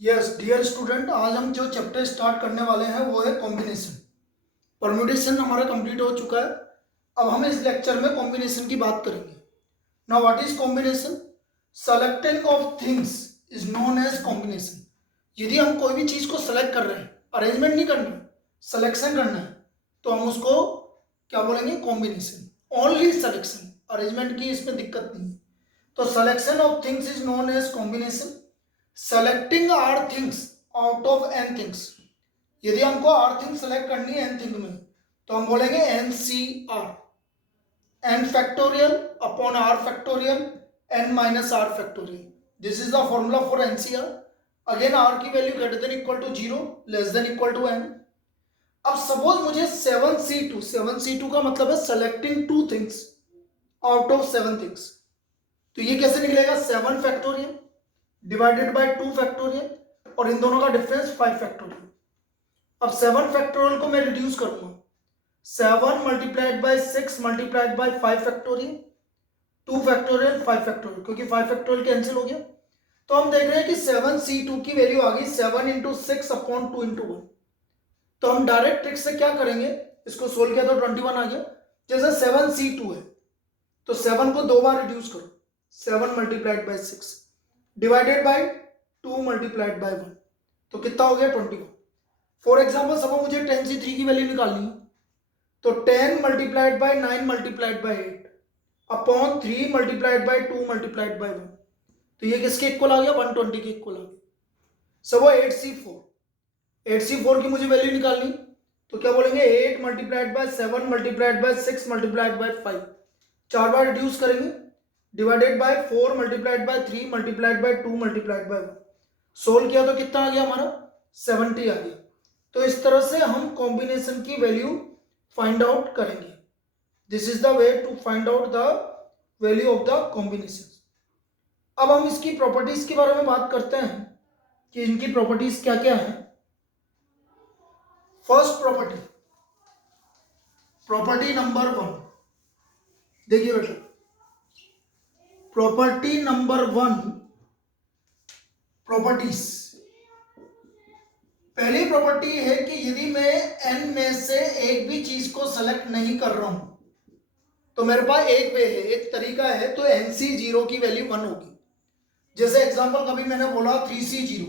Yes dear student, आज हम जो चैप्टर स्टार्ट करने वाले हैं वो है कॉम्बिनेशन। परम्यूटेशन हमारा कंप्लीट हो चुका है। अब हम इस लेक्चर में कॉम्बिनेशन की बात करेंगे। Now what is combination? Selecting of things is known as combination. यदि हम कोई भी चीज को सेलेक्ट कर रहे हैं, अरेंजमेंट नहीं करना, सिलेक्शन करना है, तो हम उसको क्या बोलेंगे? कॉम्बिनेशन। ओनली सिलेक्शन, अरेंजमेंट की इसमें दिक्कत नहीं है। तो selection of things is known as combination. Selecting R things out of N things. यदि हमको आर थिंग सेलेक्ट करनी है एन थिंग में, तो हम बोलेंगे N C R, N factorial upon R factorial N minus R factorial. This is the formula for NCR. Again R की value greater than equal to zero, less than equal to N. अब suppose मुझे 7C2, 7C2 का मतलब है selecting two things out of 7 things. तो ये कैसे निकलेगा? 7 फैक्टोरियल डिवाइडेड बाय 2 फैक्टोरियल और इन दोनों का डिफरेंस 5 फैक्टोरियल। अब 7 फैक्टोरियल को मैं रिड्यूस करूंगा, 7 multiplied by 6 multiplied by 5 factorial, 2 factorial 5 factorial, क्योंकि 5 फैक्टोरियल कैंसिल हो गया। तो हम देख रहे हैं कि 7C2 की वैल्यू आ गई 7 इंटू 6 अपॉन 2 इंटू 1। तो हम डायरेक्ट ट्रिक से क्या करेंगे, इसको सोल्व किया तो 21 आ गया। जैसे 7C2 है तो 7 को 2 बार रिड्यूस करो, 7 multiplied by 6 divided by 2 multiplied by 1, तो कितना हो गया? 21। फॉर एग्जाम्पल सपोज मुझे 10C3 की वैल्यू निकालनी है, तो 10 multiplied by 9 multiplied by 8 upon 3 multiplied by 2 multiplied by 1, तो ये किसके इक्वल आ गया? 120 के इक्वल आ गया। सपोज 8C4 की मुझे वैल्यू निकालनी, तो क्या बोलेंगे? 8 multiplied by 7 multiplied by 6 multiplied by 5, 4 बार रिड्यूस करेंगे, divided by 4 multiplied by 3 multiplied by 2 multiplied by 1। Solve किया तो कितना आ गया हमारा? 70 आ गया। तो इस तरह से हम कॉम्बिनेशन की वैल्यू फाइंड आउट करेंगे। This is the way to find out the value of the combination. अब हम इसकी प्रॉपर्टीज के बारे में बात करते हैं कि इनकी प्रॉपर्टीज क्या क्या है। फर्स्ट प्रॉपर्टी, प्रॉपर्टी नंबर 1, देखिए बेटा, प्रॉपर्टी नंबर 1, प्रॉपर्टीज। पहली प्रॉपर्टी है कि यदि मैं n में से एक भी चीज को सेलेक्ट नहीं कर रहा हूं, तो मेरे पास एक वे है, एक तरीका है, तो NC0 की वैल्यू 1 होगी। जैसे एग्जांपल कभी मैंने बोला 3C0,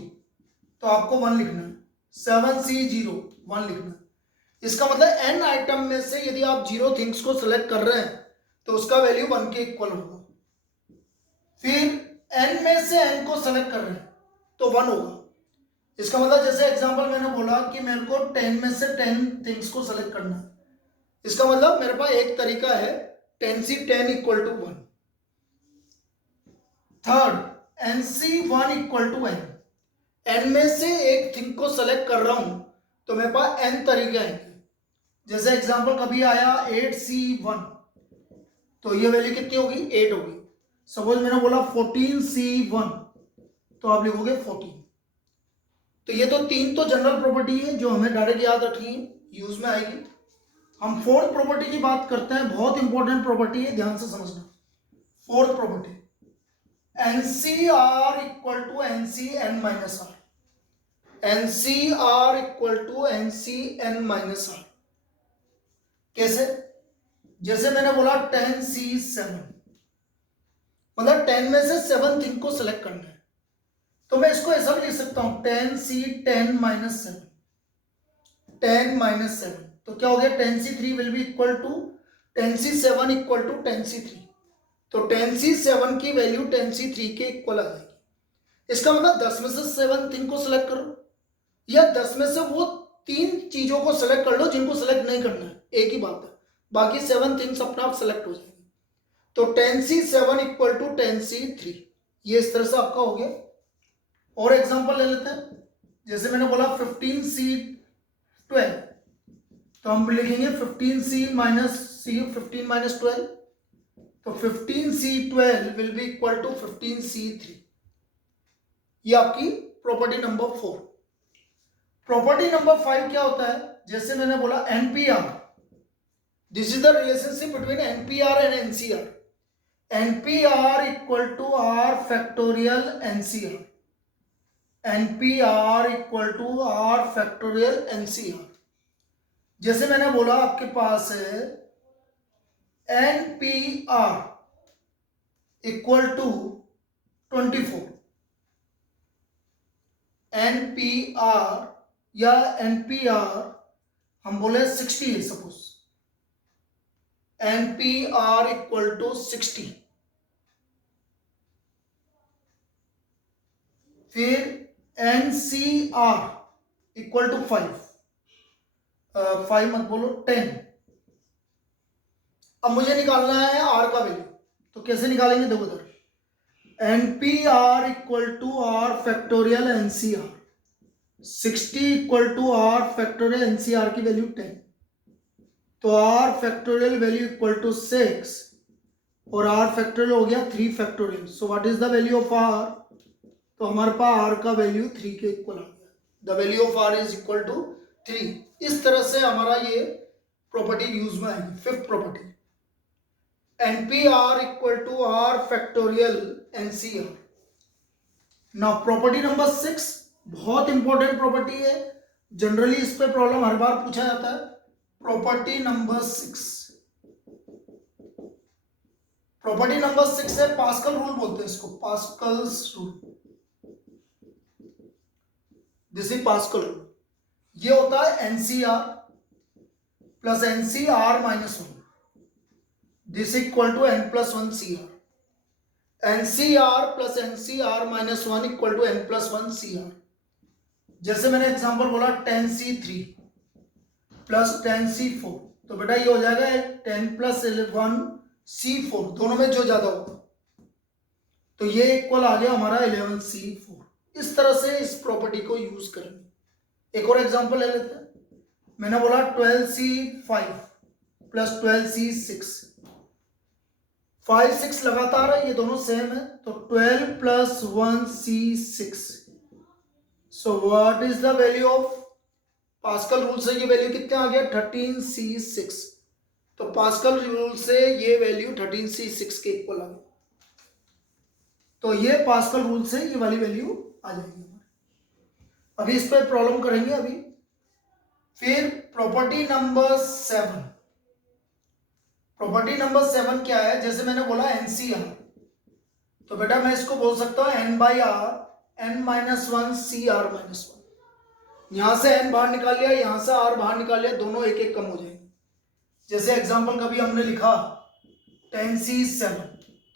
तो आपको 1 लिखना है, 7C0 1 लिखना है। इसका मतलब n आइटम में से यदि आप 0 थिंग्स को सेलेक्ट कर रहे हैं तो उसका वैल्यू 1 के इक्वल होगा। फिर n में से n को सेलेक्ट कर रहे हैं तो 1 होगा। इसका मतलब जैसे एग्जांपल मैंने बोला कि मेरे को 10 में से 10 थिंग्स को सेलेक्ट करना है, इसका मतलब मेरे पास एक तरीका है 10C10 equal to 1। Third, NC1 equal to n, n में से एक थिंग को सेलेक्ट कर रहा हूं तो मेरे पास n तरीके हैं। जैसे एग्जांपल कभी आया 8C1, तो ये वैल्यू कितनी होगी? 8 होगी। सपोज मैंने बोला 14C1, तो आप लिखोगे 14। तो ये तो 3 तो जनरल प्रॉपर्टी है जो हमें डायरेक्ट याद रखनी है, यूज में आएगी। हम फोर्थ प्रॉपर्टी की बात करते हैं, बहुत इंपॉर्टेंट प्रॉपर्टी है, ध्यान से समझना। Fourth property, NCR equal to NCN minus R, NCR equal to NCN minus R. कैसे? जैसे मैंने बोला 10C7, मतलब 10 में से 7 थिंग को सेलेक्ट करना है, तो मैं इसको ऐसा भी लिख सकता हूं 10C10 माइनस 7, 10 माइनस 7, तो क्या हो गया? 10C3 will be equal to 10C7 equal to 10C3, तो 10C7 की वैल्यू 10C3 के इक्वल आ जाएगी। इसका मतलब 10 में से 7 थिंग को सेलेक्ट करो, या 10 में से वो 3 चीजों को सेलेक्ट कर लो जिनको सेलेक्ट नहीं करना है, एक ही बात है, बाकी 7 थिंग्स अपने आप सेलेक्ट हो जाएंगे। तो 10C7 इक्वल टू 10C3, ये इस तरह से आपका हो गया। और एग्जांपल ले लेते हैं, जैसे मैंने बोला 15C12, तो हम लिखेंगे 15C माइनस C, 15 माइनस 12, तो 15C12 will be equal to 15C3। ये आपकी प्रॉपर्टी नंबर 4। प्रॉपर्टी नंबर 5 क्या होता है? जैसे मैंने बोला NPR, this is the relationship between NPR and NCR। NPR equal to R factorial NCR, N P R equal to R factorial N C R. जैसे मैंने बोला आपके पास है N P R equal to 24, N P R या N P R हम बोले 60 है suppose, N P R equal to 60, फिर N C R equal to 5, 5 मत बोलो 10। अब मुझे निकालना है आर का वैल्यू, तो कैसे निकालेंगे देखो उधर, N P R equal to R factorial N C R, 60 equal to R factorial N C R की वैल्यू 10, तो R factorial value equal to 6 और आर फैक्टोरियल हो गया 3 factorial. So what is the value of R, तो हमारे पास are का value 3 के equal आ गया, the value of R is equal to 3। इस तरह से हमारा ये प्रॉपर्टी यूज में आएगी। Fifth property, N P R equal to R factorial N C R. Now property number 6 बहुत इंपॉर्टेंट प्रॉपर्टी है, जनरली इस पे प्रॉब्लम हर बार पूछा जाता है। प्रॉपर्टी नंबर 6, प्रॉपर्टी नंबर 6 है पास्कल रूल बोलते हैं इसको, Pascal's rule. This is Pascal rule. ये होता है NCR plus NCR minus 1, this equal to N plus 1 C R. NCR plus NCR minus 1 equal to N plus 1 C R. जैसे मैंने example बोला 10C3 प्लस 10C4, तो बेटा ये हो जाएगा 10 प्लस 11C4, दोनों में जो ज्यादा होगा, तो ये इक्वल आ गया हमारा 11C4। इस तरह से इस प्रॉपर्टी को यूज करेंगे। एक और एग्जांपल ले लेते हैं। मैंने बोला 12C5 प्लस 12C6, 5 6 लगातार है, ये दोनों सेम है, तो 12 plus 1C6। So what is the value of, pascal rule से ये वैल्यू कितने आ गया 13C6, तो पास्कल रूल से ये वैल्यू 13C6 के इक्वल आ गई, तो ये पास्कल रूल से ये वाली वैल्यू आ जाएगी। अभी इस पर प्रॉब्लम करेंगे अभी। फिर प्रॉपर्टी नंबर 7, प्रॉपर्टी नंबर 7 क्या है, जैसे मैंने बोला एनसीआर, तो बेटा मैं इसको बोल सकता हूं N by R N minus 1 C R minus 1। यहां से एन बाहर निकाल लिया, यहां से आर बाहर निकाल लिया, दोनों एक एक कम हो जाएंगे। जैसे एग्जांपल कभी हमने लिखा 10C7,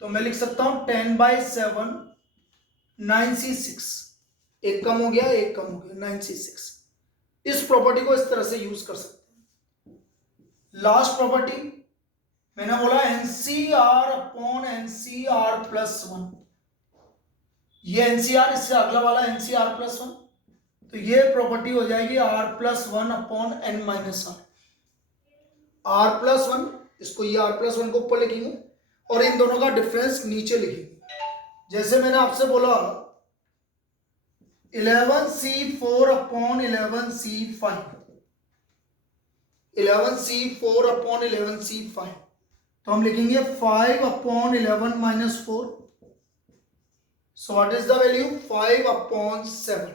तो मैं लिख सकता हूं 10/7 9C6, एक कम हो गया, एक कम हो गया, 9C6। इस प्रॉपर्टी को इस तरह से यूज कर सकते हैं। लास्ट प्रॉपर्टी मैंने बोला एनसीआर अपॉन एनसीआर प्लस 1, ये एनसीआर, इससे अगला वाला एनसीआर प्लस 1, तो ये प्रॉपर्टी हो जाएगी R plus 1 upon N minus R plus 1, इसको ये आर प्लस 1 को ऊपर लिखेंगे और इन दोनों का डिफरेंस नीचे लिखेंगे। जैसे मैंने आपसे बोला 11C4 upon 11C5, 11C4 upon 11C5, तो हम लिखेंगे 5 upon 11 minus 4। So what is the value 5 upon 7,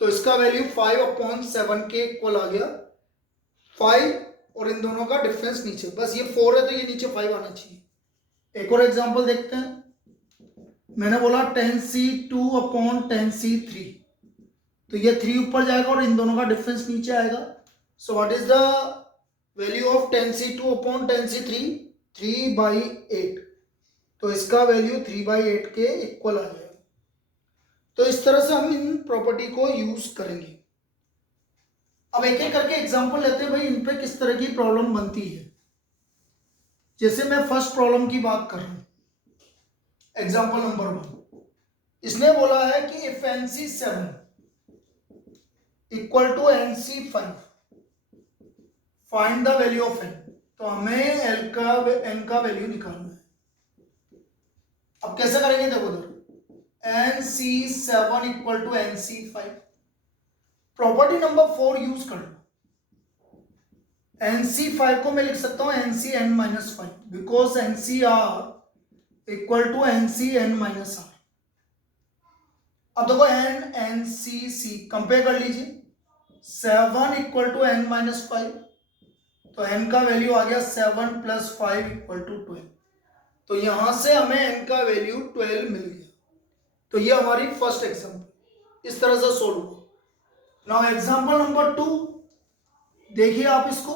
तो इसका वैल्यू 5 अपॉन 7 के इक्वल आ गया, 5 और इन दोनों का डिफरेंस नीचे, बस ये 4 है तो ये नीचे 5 आना चाहिए। एक और एग्जांपल देखते हैं। मैंने बोला 10C2 अपॉन 10C3, तो ये 3 ऊपर जाएगा और इन दोनों का डिफरेंस नीचे आएगा। सो what is the value of 10C2 upon 10C3, 3/8, तो इसका वैल्यू 3/8 के इक्वल आ जाएगा। तो इस तरह से हम इन प्रॉपर्टी को यूज करेंगे। अब एक एक करके एग्जांपल लेते हैं भाई, इन पे किस तरह की प्रॉब्लम बनती है। जैसे मैं फर्स्ट प्रॉब्लम की बात कर रहा हूं, एग्जांपल नंबर 1, इसने बोला है कि if NC7 equal to NC5 find the value of n, तो हमें n का वैल्यू निकालना है। अब कैसे करेंगे देखो उधर, NC7 equal to NC5, property number 4 use कर लो। NC5 को मैं लिख सकता हूं NCn minus 5, because NCR equal to NCn minus R। अब देखो N N C C compare कर लीजिए, 7 इक्वल टू एन माइनस 5, तो एन का वैल्यू आ गया 7 प्लस 5 इक्वल टू 12, तो यहां से हमें एन का वैल्यू 12 मिल गया। तो ये हमारी फर्स्ट एग्जाम्पल इस तरह से सोल्व हुआ। नाउ एग्जाम्पल नंबर 2 देखिए आप इसको।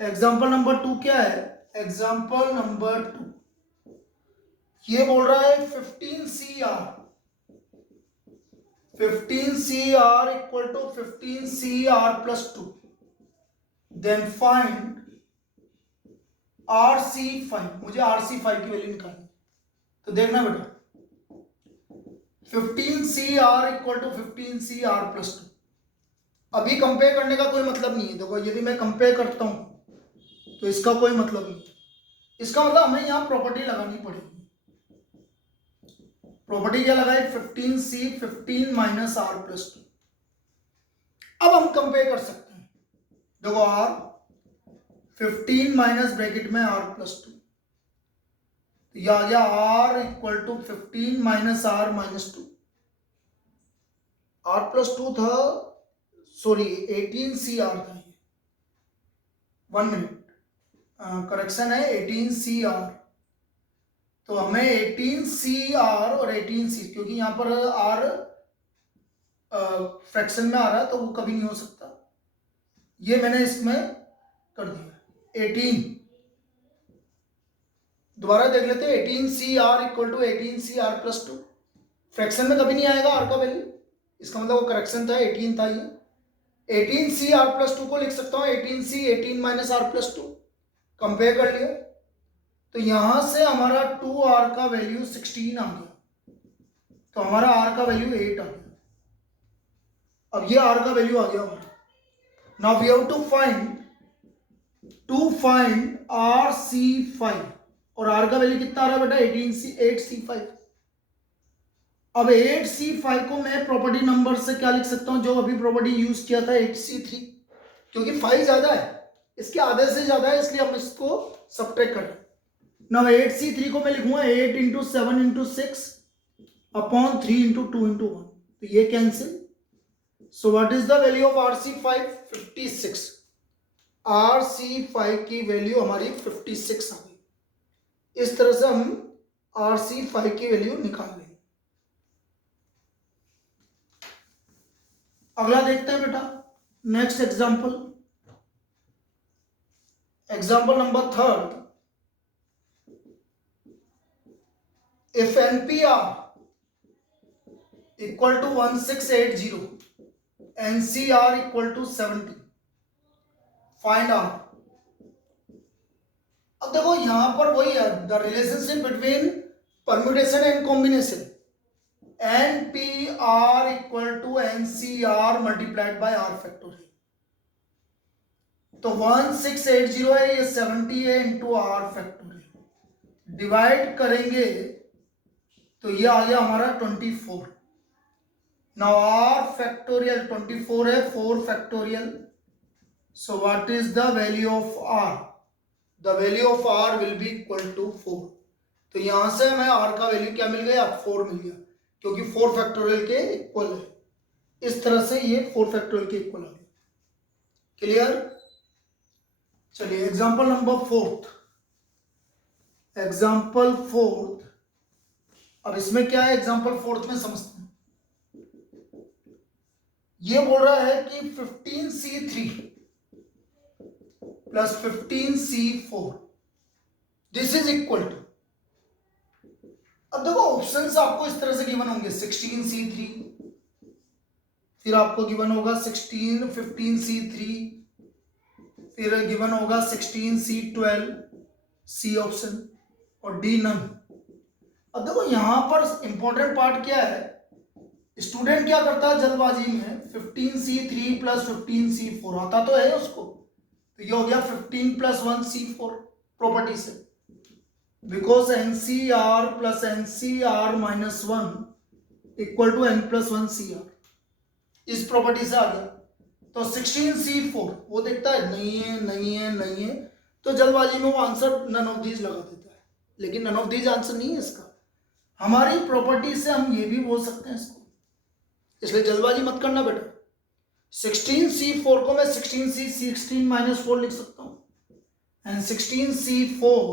एग्जाम्पल नंबर 2 क्या है? एग्जाम्पल नंबर 2 ये बोल रहा है 15CR equal to 15CR plus 2, then find RC5। मुझे RC5 की वैल्यू निकालनी। तो देखना बेटा, 15CR equal to 15CR plus 2। अभी कंपेयर करने का कोई मतलब नहीं है। देखो यदि मैं कंपेयर करता हूं तो इसका कोई मतलब नहीं। इसका मतलब हमें यहां प्रॉपर्टी लगानी पड़ेगी। प्रॉपर्टी क्या लगाई? 15C 15 minus R plus 2। अब हम कंपेयर कर सकते हैं। देखो R 15 माइनस ब्रैकेट में R प्लस 2, तो यह आ गया R equal to 15 minus R minus 2। R plus 2 था, सॉरी 18CR था ये। 1 मिनट, करेक्शन है 18CR। तो हमें 18CR और 18C, क्योंकि यहां पर R फ्रैक्शन में आ रहा है तो वो कभी नहीं हो सकता, ये मैंने इसमें कर दिया 18। दोबारा देख लेते हैं, 18CR equal to 18CR plus 2। Fraction में कभी नहीं आएगा R का वैल्यू, इसका मतलब वो करेक्शन था, 18 था ये। 18CR प्लस 2 को लिख सकता हूं 18C 18 minus R plus 2। Compare कर लिया, तो यहां से हमारा 2R का वैल्यू 16 आ गया, तो हमारा R का वैल्यू 8 आ गया। अब ये R का वैल्यू आ गया हमारा। Now we have to find RC5, और R का वैल्यू कितना आ रहा है बेटा? 8C5। अब 8C5 को मैं प्रॉपर्टी नंबर से क्या लिख सकता हूं, जो अभी प्रॉपर्टी यूज किया था 8C3, क्योंकि 5 ज्यादा है, इसके आधे से ज्यादा है, इसलिए हम इसको सब्ट्रैक्ट कर रहे हैं। नाउ 8C3 को मैं लिखूंगा 8 into 7 into 6 upon 3 into 2 into 1, तो ये cancel. So what is the value of RC5? 56। RC5 की वैल्यू हमारी 56 आ गई। इस तरह से हम RC5 की वैल्यू निकाल लेंगे। अगला देखते हैं बेटा, next example, example number 3। If NPR equal to 1680, NCR equal to 70, find R। अब देखो यहां पर वही है, the relationship between permutation and combination. NPR equal to NCR multiplied by R factorial. तो 1680 है, ये 70 है, इंटू R फैक्टोरियल डिवाइड करेंगे तो ये आ गया हमारा 24। नाउ R फैक्टोरियल 24 है, 4 factorial. So what is the value of R? The value of R will be equal to 4। तो यहां से हमें R का वैल्यू क्या मिल गया? 4 मिल गया, क्योंकit 4 फैक्टोरियल के इक्वल है। इस तरह से ये 4 फैक्टोरियल के इक्वल आ गया। क्लियर? चलिए एग्जांपल नंबर 4। एग्जांपल 4, अब इसमें क्या है एग्जांपल 4 में समझते हैं। ये बोल रहा है कि 15C3 plus 15C4 this is equal to. अब देखो ऑप्शंस आपको इस तरह से गिवन होंगे, 16C3, फिर आपको गिवन होगा 15C3, फिर गिवन होगा 16C12, C ऑप्शन, और D नन। अब देखो यहां पर इंपॉर्टेंट पार्ट क्या है, स्टूडेंट क्या करता है जल्दबाजी में 15C3 प्लस 15C4 आता तो है उसको, तो ये हो गया 15 प्लस 1C4 प्रॉपर्टी से, because NCR plus NCR minus 1 equal to N plus 1CR, इस प्रॉपर्टी से आ गया। तो 16C4 वो देखता है नहीं है नहीं है नहीं है, तो जल्दबाजी में वो आंसर नन ऑफ दीज लगा देता है, लेकिन नन ऑफ दीज आंसर नहीं है इसका। हमारी प्रॉपर्टी से हम ये भी बोल सकते हैं इसको, इसलिए जल्दबाजी मत करना बेटा। 16C4 को मैं 16 माइनस 4 लिख सकता हूं, and 16C4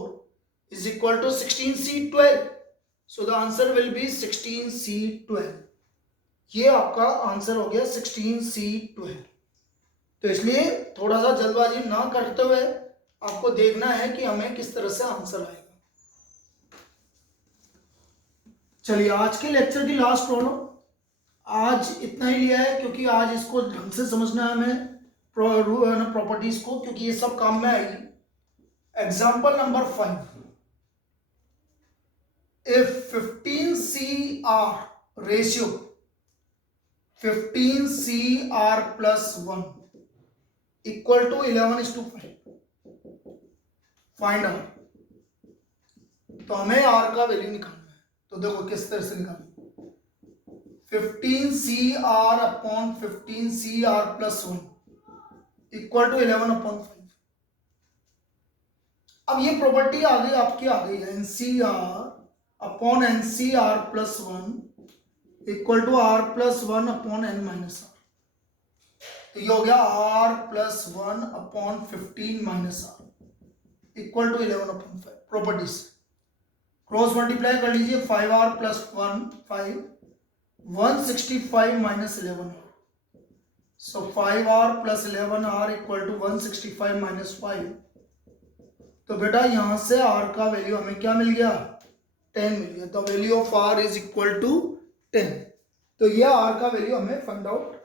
is equal to 16C12, so the answer will be 16C12। ये आपका आंसर हो गया 16C12। तो इसलिए थोड़ा सा जल्दबाजी ना करते हुए आपको देखना है कि हमें किस तरह से आंसर आएगा। चलिए आज के लेक्चर की लास्ट प्रॉब्लम, आज इतना ही लिया है क्योंकि आज इसको ढंग से समझना है हमें प्रॉपर्टीज को, क्योंकि ये सब काम में आएगी। Example number 5, if 15CR ratio 15CR plus 1 equal to 11:5, find out. तो हमें R का वैल्यू निकालना है। तो देखो किस तरह से निकालें, 15CR upon 15CR plus 1 equal to 11/5। अब ये प्रॉपर्टी आ गई है NCR upon NCR plus 1 equal to R plus 1 upon N minus R। तो ये हो गया R plus 1 upon 15 minus R equal to 11/5। Properties cross multiply कर लीजिए, 5R plus 1 5, 165 minus 11R, so 5R plus 11R equal to 165 minus 5। तो बेटा यहां से R का वैल्यू हमें क्या मिल गया, 10 मिल गया। The value of R is equal to 10। तो ये R का वैल्यू हमें फाइंड आउट